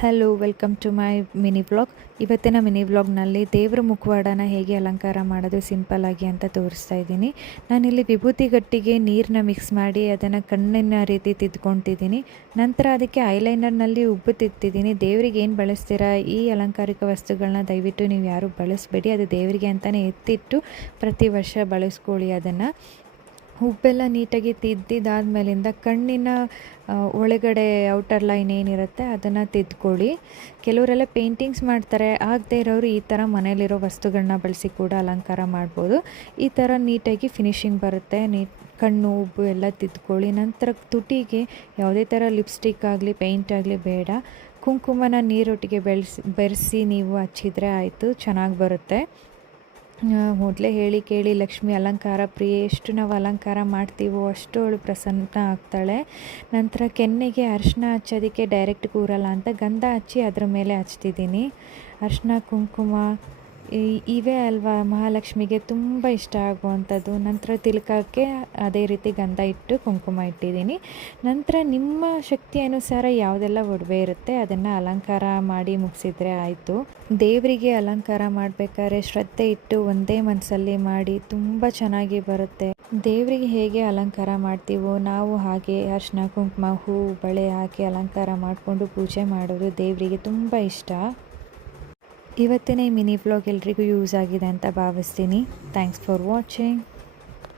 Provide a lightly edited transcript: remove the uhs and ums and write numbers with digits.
Hello, welcome to my mini vlog. ಇವತ್ತಿನ mini ವ್ಲಾಗ್ನಲ್ಲಿ ದೇವರ ಮುಖವಾಡನ ಹೇಗೆ ಅಲಂಕಾರ ಮಾಡೋದು ಸಿಂಪಲ್ಲಾಗಿ ಅಂತ ತೋರಿಸ್ತಾ ಇದ್ದೀನಿ. ನಾನಿಲ್ಲಿ ವಿಭೂತಿ ಗಟ್ಟಿಗೆ ನೀರನ್ನ ಮಿಕ್ಸ್ ಮಾಡಿ ಅದನ್ನು ಕಣ್ಣಿನ ರೀತಿ ತಿದ್ಕೊತಿದ್ದೀನಿ. ನಂತರ ಅದಕ್ಕೆ ಐಲೈನರ್ನಲ್ಲಿ ಉಬ್ಬು ತಿದ್ದಿದ್ದೀನಿ. ದೇವರಿಗೆ ಏನು ಬಳಸ್ತೀರಾ ಈ ಅಲಂಕಾರಿಕ ವಸ್ತುಗಳನ್ನ ದಯವಿಟ್ಟು ನೀವು ಯಾರೂ ಬಳಸಬೇಡಿ. ಅದು ದೇವರಿಗೆ ಅಂತಲೇ ಎತ್ತಿಟ್ಟು ಪ್ರತಿ ವರ್ಷ ಬಳಸ್ಕೊಳ್ಳಿ. ಅದನ್ನು ಉಬ್ಬೆಲ್ಲ ನೀಟಾಗಿ ತಿದ್ದಿದ್ದಾದ್ಮೇಲಿಂದ ಕಣ್ಣಿನ ಒಳಗಡೆ ಔಟರ್ ಲೈನ್ ಏನಿರುತ್ತೆ ಅದನ್ನು ತಿದ್ಕೊಳ್ಳಿ. ಕೆಲವರೆಲ್ಲ ಪೇಂಟಿಂಗ್ಸ್ ಮಾಡ್ತಾರೆ. ಆಗದೇ ಇರೋರು ಈ ಥರ ಮನೇಲಿರೋ ವಸ್ತುಗಳನ್ನ ಬಳಸಿ ಕೂಡ ಅಲಂಕಾರ ಮಾಡ್ಬೋದು. ಈ ಥರ ನೀಟಾಗಿ ಫಿನಿಶಿಂಗ್ ಬರುತ್ತೆ. ಕಣ್ಣು ಉಬ್ಬು ಎಲ್ಲ ತಿದ್ಕೊಳ್ಳಿ. ನಂತರ ತುಟಿಗೆ ಯಾವುದೇ ಥರ ಲಿಪ್ಸ್ಟಿಕ್ ಆಗಲಿ ಪೇಂಟ್ ಆಗಲಿ ಬೇಡ. ಕುಂಕುಮನ ನೀರೊಟ್ಟಿಗೆ ಬೆರೆಸಿ ನೀವು ಹಚ್ಚಿದರೆ ಆಯಿತು, ಚೆನ್ನಾಗಿ ಬರುತ್ತೆ. ಮೊದಲೇ ಹೇಳಿ ಕೇಳಿ ಲಕ್ಷ್ಮಿ ಅಲಂಕಾರ ಪ್ರಿಯೆ. ಎಷ್ಟು ನಾವು ಅಲಂಕಾರ ಮಾಡ್ತೀವೋ ಅಷ್ಟು ಅವಳು ಪ್ರಸನ್ನ ಆಗ್ತಾಳೆ. ನಂತರ ಕೆನ್ನೆಗೆ ಅರಿಶಿನ ಹಚ್ಚೋದಕ್ಕೆ ಡೈರೆಕ್ಟ್ ಕೂರಲ್ಲ ಅಂತ ಗಂಧ ಹಚ್ಚಿ ಅದ್ರ ಮೇಲೆ ಹಚ್ತಿದ್ದೀನಿ. ಅರಿಶಿನ ಕುಂಕುಮ ಇವೇ ಅಲ್ವಾ ಮಹಾಲಕ್ಷ್ಮಿಗೆ ತುಂಬ ಇಷ್ಟ ಆಗುವಂಥದ್ದು. ನಂತರ ತಿಲಕಕ್ಕೆ ಅದೇ ರೀತಿ ಗಂಧ ಇಟ್ಟು ಕುಂಕುಮ ಇಟ್ಟಿದ್ದೀನಿ. ನಂತರ ನಿಮ್ಮ ಶಕ್ತಿ ಅನುಸಾರ ಯಾವುದೆಲ್ಲ ಒಡವೆ ಇರುತ್ತೆ ಅದನ್ನು ಅಲಂಕಾರ ಮಾಡಿ ಮುಗಿಸಿದ್ರೆ ಆಯಿತು. ದೇವರಿಗೆ ಅಲಂಕಾರ ಮಾಡಬೇಕಾದ್ರೆ ಶ್ರದ್ಧೆ ಇಟ್ಟು ಒಂದೇ ಮನಸ್ಸಲ್ಲಿ ಮಾಡಿ ತುಂಬ ಚೆನ್ನಾಗಿ ಬರುತ್ತೆ. ದೇವರಿಗೆ ಹೇಗೆ ಅಲಂಕಾರ ಮಾಡ್ತೀವೋ ನಾವು ಹಾಗೆ ಅರಿಶಿನ ಕುಂಕುಮ ಹೂವು ಬಳೆ ಹಾಕಿ ಅಲಂಕಾರ ಮಾಡಿಕೊಂಡು ಪೂಜೆ ಮಾಡೋದು ದೇವರಿಗೆ ತುಂಬ ಇಷ್ಟ. ಇವತ್ತಿನ ಈ ಮಿನಿ ವ್ಲಾಗ್ ಎಲ್ರಿಗೂ ಯೂಸ್ ಆಗಿದೆ ಅಂತ ಭಾವಿಸ್ತೀನಿ. Thanks for watching.